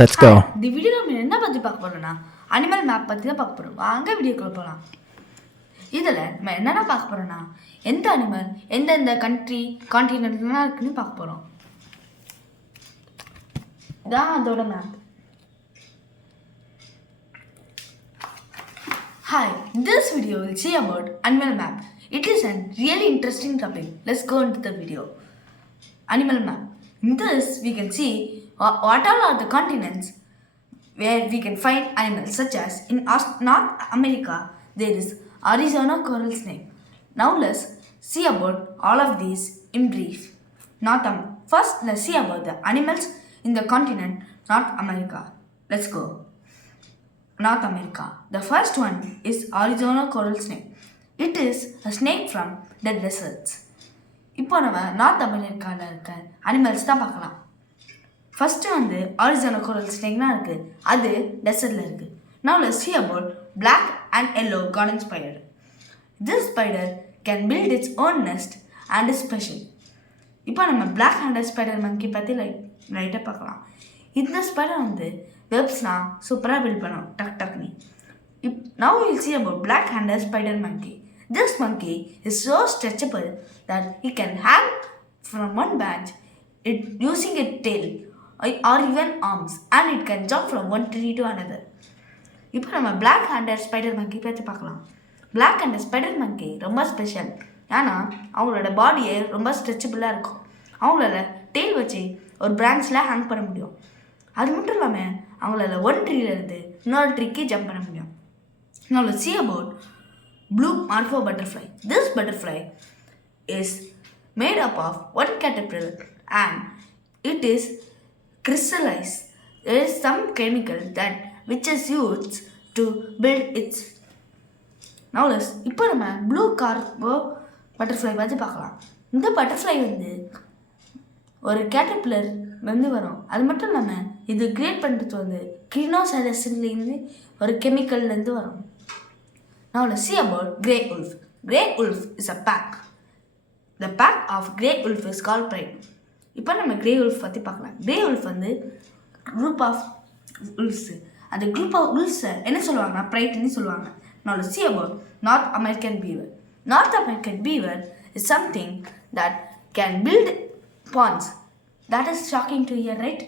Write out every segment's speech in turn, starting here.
Let's go. இந்த வீடியோ நம்ம என்ன பற்றி பார்க்க போகிறோம்னா அனிமல் மேப் பற்றி தான் பார்க்க போகிறோம். வாங்க வீடியோக்குள்ள போகலாம். இதில் நம்ம என்னென்ன பார்க்க போகிறோம்னா எந்த அனிமல் எந்தெந்த கண்ட்ரி கான்டினென்ட்லாம் இருக்குன்னு பார்க்க போகிறோம். இதான் அதோட map. Hi, this video will see about animal map. It is a really interesting topic. Let's go into the video. Animal map. In this, we can see what all are the continents where we can find animals, such as in North America, there is Arizona coral snake. Now let's see about all of these in brief. First, let's see about the animals in the continent North America. Let's go. North America. The first one is Arizona coral snake. It is a snake from the deserts. இப்போ நம்ம நார்த் அமெரிக்காவில் இருக்க அனிமல்ஸ் தான் பார்க்கலாம். ஃபஸ்ட்டு வந்து ஆரிசோனா கோரல் ஸ்னேக்னா இருக்குது, அது டெசர்ட்டில் இருக்குது. Now let's see about black and yellow garden spider. This spider can build its own nest and is special. இப்போ நம்ம black handed spider monkey பற்றி லைட்டாக பார்க்கலாம். இந்த ஸ்பைடர் வந்து வெப்ஸ்னால் சூப்பராக பில்ட் பண்ணும் டக்னி. Now we'll see about black handed spider monkey. This monkey is so stretchable that it can hang from one branch using its tail or even arms, and it can jump from one tree to another. இப்போ நம்ம black handed spider monkey பற்றி பார்க்கலாம். black handed spider monkey ரொம்ப ஸ்பெஷல். ஏன்னா அவங்களோட பாடியை ரொம்ப ஸ்ட்ரெச்சபிளாக இருக்கும். அவங்களால டெய்ல் வச்சு ஒரு பிரான்ச்சில் ஹேங் பண்ண முடியும். அது மட்டும் இல்லாமல் அவங்களால ஒன் ட்ரீலேருந்து இன்னொரு ட்ரீக்கு ஜம்ப் பண்ண முடியும். Now let's see about blue morpho butterfly. This butterfly is made up of one caterpillar and it is crystallized. There is some chemical that which is used to build its. Now let's இப்போ நம்ம blue Carabao butterfly பற்றி பார்க்கலாம். இந்த பட்டர்ஃப்ளை வந்து ஒரு கேட்டர்பில்லர் வந்து வரும். அது மட்டும் இல்லாமல் இது கிரியேட் பண்ணுறது வந்து கிரினோசைரஸ்லேருந்து ஒரு கெமிக்கல்லேருந்து வரும். Now let's see about grey wolf. Grey wolf is a pack. The pack of grey wolf is called pride. இப்போ நம்ம grey wolf பற்றி பார்க்கலாம். grey wolf வந்து group of wolves. அந்த group of wolves என்ன சொல்லுவாங்கன்னா ப்ரைட்னு சொல்லுவாங்க. Now let's see about North American beaver. North American beaver is something that can build ponds. That is shocking to hear, right?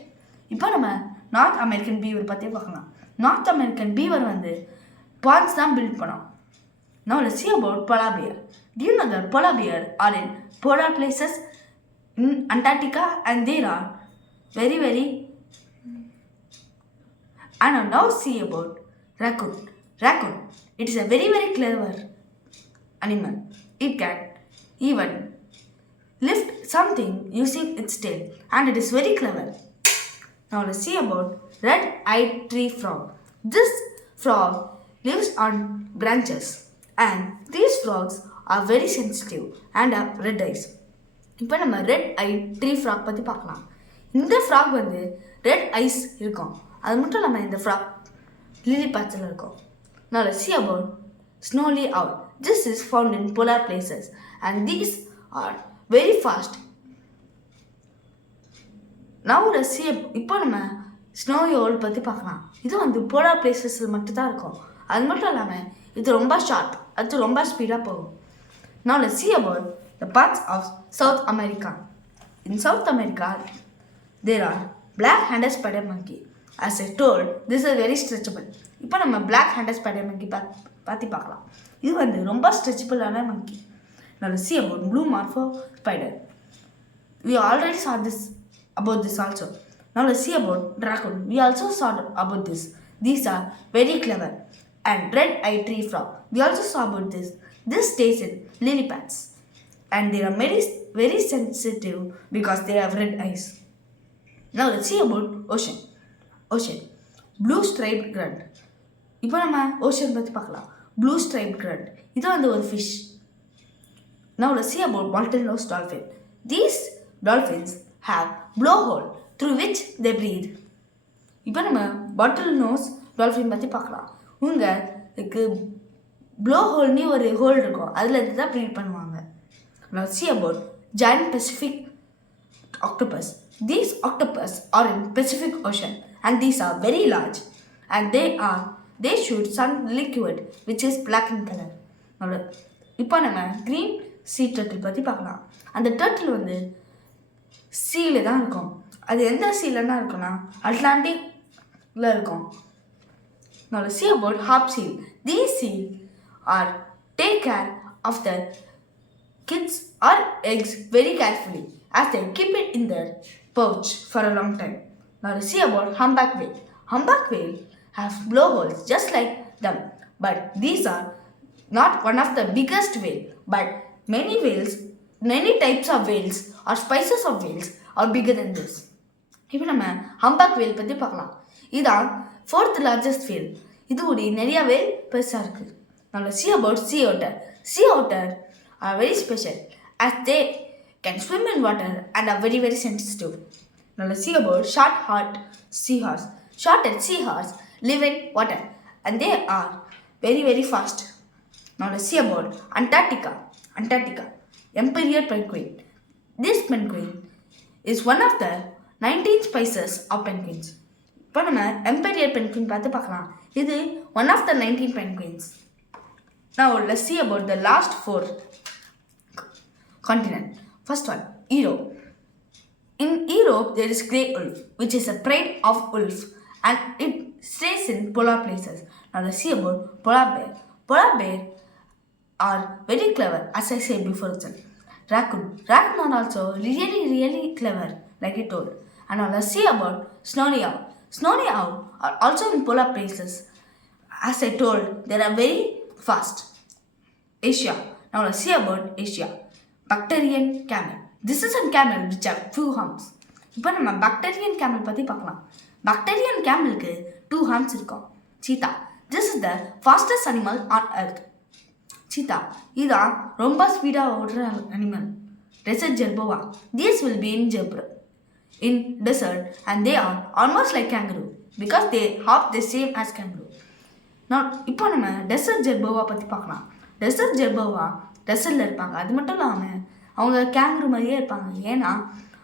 இப்போ நம்ம நார்த் அமெரிக்கன் பீவர் பற்றி பார்க்கலாம். North American fever வந்து பாண்ட்ஸ் தான் பில்ட் பண்ணோம். Now let's see about polar bear. Do you know that polar bear are in polar places in Antarctica and they are very and now see about raccoon. Raccoon, it is a very clever animal. It can even lift something using its tail and it is very clever. Now let's see about red-eyed tree frog. This frog lives on branches and these frogs are very sensitive and have red eyes. இப்போ நம்ம red-eyed tree frog பற்றி பார்க்கலாம். இந்த ஃப்ராக் வந்து red ice இருக்கும். அது மட்டும் இல்லாமல் இந்த ஃப்ராக் லிலி பாட்சில் இருக்கும். Now let's see about snowy owl. This is found in polar places and these are very fast. Now let's see இப்போ நம்ம ஸ்னோவி ஓல் பற்றி பார்க்கலாம். இது வந்து போலார் பிளேசஸில் மட்டும்தான் இருக்கும். அது மட்டும் இல்லாமல் இது ரொம்ப ஷார்ட், அது ரொம்ப ஸ்பீடாக போகும். Now let's see about the parts of South America. In South America, there are black-handed spider monkey. As I told, this is very stretchable. இப்போ நம்ம black-handed spider monkey பற்றி பார்க்கலாம். இது வந்து ரொம்ப ஸ்ட்ரெச்சபிளான monkey. Now let's see about blue morpho spider. We already saw this about this also. Now let's see about raccoon. We also saw about this. These are very clever. And red-eyed tree frog. We also saw about this. This stays in lily pads. And they are very sensitive because they have red eyes. Now let's see about ocean. Ocean. Blue striped grunt. இப்போ நம்ம ocean பற்றி பார்க்கலாம். Blue striped grunt. இது வந்து ஒரு fish. Now let's see about bottlenose dolphin. These dolphins have blowhole through which they breathe. இப்போ நம்ம bottlenose dolphin பற்றி பார்க்கலாம். உங்களுக்கு blowhole ஒரு ஹோல் இருக்கும், அதில் இருந்து தான் ப்ரீட் பண்ணுவாங்க. Now let's see about giant Pacific octopus. These octopus are in Pacific Ocean and these are very large, and they shoot some liquid which is black in color. இப்போ நம்ம green sea turtle பற்றி பார்க்கலாம். அந்த turtle வந்து சீல தான் இருக்கும். அது எந்த சீலன்னா இருக்குன்னா அட்லாண்டிக்ல இருக்கும். Now let's see about harp seal. These seal are take care of their kids or eggs very carefully as they keep it in their pouch for a long time. Now let's see about humpback whale. Humpback whale have blowholes just like them, but these are not one of the biggest whale. But many types of whales or species of whales are bigger than this. இப்போ நம்ம humpback whale பற்றி பார்க்கலாம். இதுதான் 4th largest whale. இது ஒரு நிறைய whale பெருசாக இருக்குது. Now let's see about sea otter. Sea otter are very special as they can swim in water and are very very sensitive. Now let's see about short-haired seahorse. Short-haired seahorse live in water and they are very very fast. Now let's see about Antarctica. Emperor penguin. This penguin is one of the 19 species of penguins. இப்போ நம்ம emperor penguin பார்த்து பார்க்கலாம். இது one of the 19 penguins. Now let's see about the last 4 continent. First one, Europe. In Europe there is grey wolf, which is a pride of wolf, and it stays in polar places. Now let's see about polar bear. Polar bear are very clever, as I said before. Raccoon are also really clever, like I told. And now let's see about snowy owl. Snowy owl are also in polar places. As I told, they are very fast. Asia. Now let's see about Asia. Bactrian camel. This is a camel which have 2 humps. இப்போ நம்ம Bactrian camel பற்றி பார்க்கலாம். Bactrian camelக்கு 2 humps இருக்கும். Cheetah. This is the fastest animal on earth. Cheetah. இதுதான் ரொம்ப ஸ்பீடாக ஓடுற animal. Desert jerboa. These will be in desert and they are almost like kangaroo because they hop the same as kangaroo. Now இப்போ நம்ம dessert jerboa பற்றி பார்க்கலாம். Dessert jerboa டெசர்ட்டில் இருப்பாங்க. அது மட்டும் இல்லாமல் அவங்க கேங்க்ரூ மாதிரியே இருப்பாங்க. ஏன்னா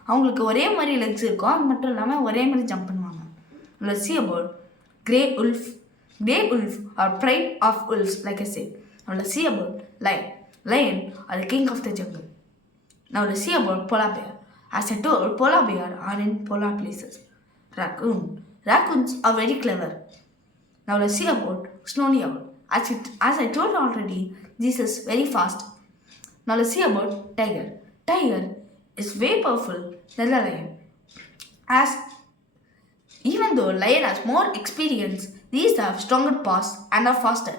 அவங்களுக்கு ஒரே மாதிரி லெக்ஸ் இருக்கும். அது மட்டும் இல்லாமல் ஒரே மாதிரி ஜம்ப் பண்ணுவாங்க. Let's see about grey wolf. Grey wolf are pride of wolves, like I said. Now let's see about lion. Lion are the king of the jungle. Now let's see about polar bear. As I told, polar bear are in polar places. Raccoons are very clever. Now let's see about snowy owl. As I told already, this is very fast. Now let's see about tiger. Tiger is way powerful than the lion. As even though lion has more experience, these have stronger paws and are faster.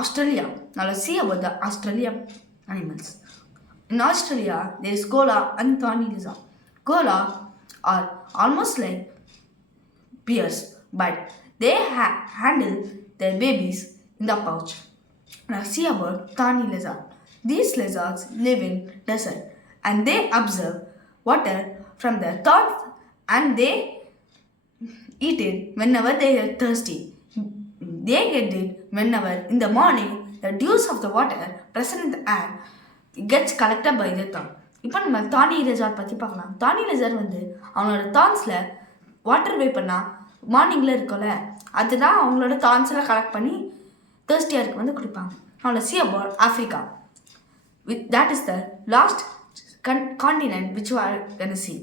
Australia. Now let's see about the Australian animals. In Australia, there is koala and thorny lizard. Koala are almost like bears, but they handle their babies in the pouch. Now see about thorny lizard. These lizards live in desert and they observe water from their thorns and they eat it whenever they are thirsty. They get it whenever in the morning the dews of the water present in the air gets collected by the thorn. இப்போ நம்ம தானி லெசார்ட் பற்றி பார்க்கலாம். தானி லெசார்ட் வந்து அவங்களோட தான்ஸில் வாட்டர் வேப்பர்னால் மார்னிங்கில் இருக்கும்ல, அதுதான் அவங்களோட தான்ஸில் கலெக்ட் பண்ணி தேர்ஸ்டியாக இருக்கு வந்து குடிப்பாங்க. அவங்கள see about Africa. That is the last continent which we are going to see.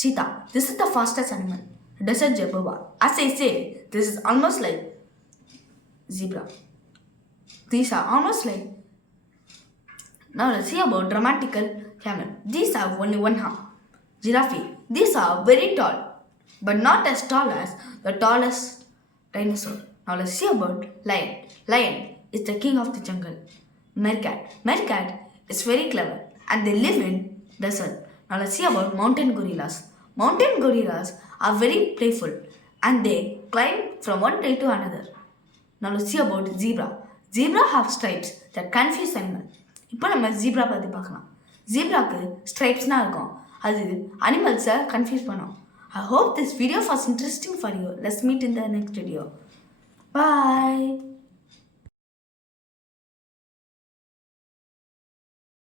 Cheetah. This is the fastest animal. Desert jerboa. As I say, this is almost like zebra. These are almost like. Now let's see about dramatical camel. These have only 1 hump. Giraffe. These are very tall, but not as tall as the tallest dinosaur. Now let's see about lion. Lion is the king of the jungle. Meerkat. Meerkat is very clever and they live in desert. Now let's see about mountain gorillas. Mountain gorillas are very playful and they climb from one tree to another. Now let's see about zebra. Zebra have stripes that confuse animals. இப்போ நம்ம ஜீப்ரா பற்றி பார்க்கலாம். ஜீப்ராக்கு ஸ்ட்ரைப்ஸ்னால் இருக்கும். அது அனிமல்ஸை கன்ஃபியூஸ் பண்ணும். I hope this video was interesting for you. Let's meet in the next video. Bye.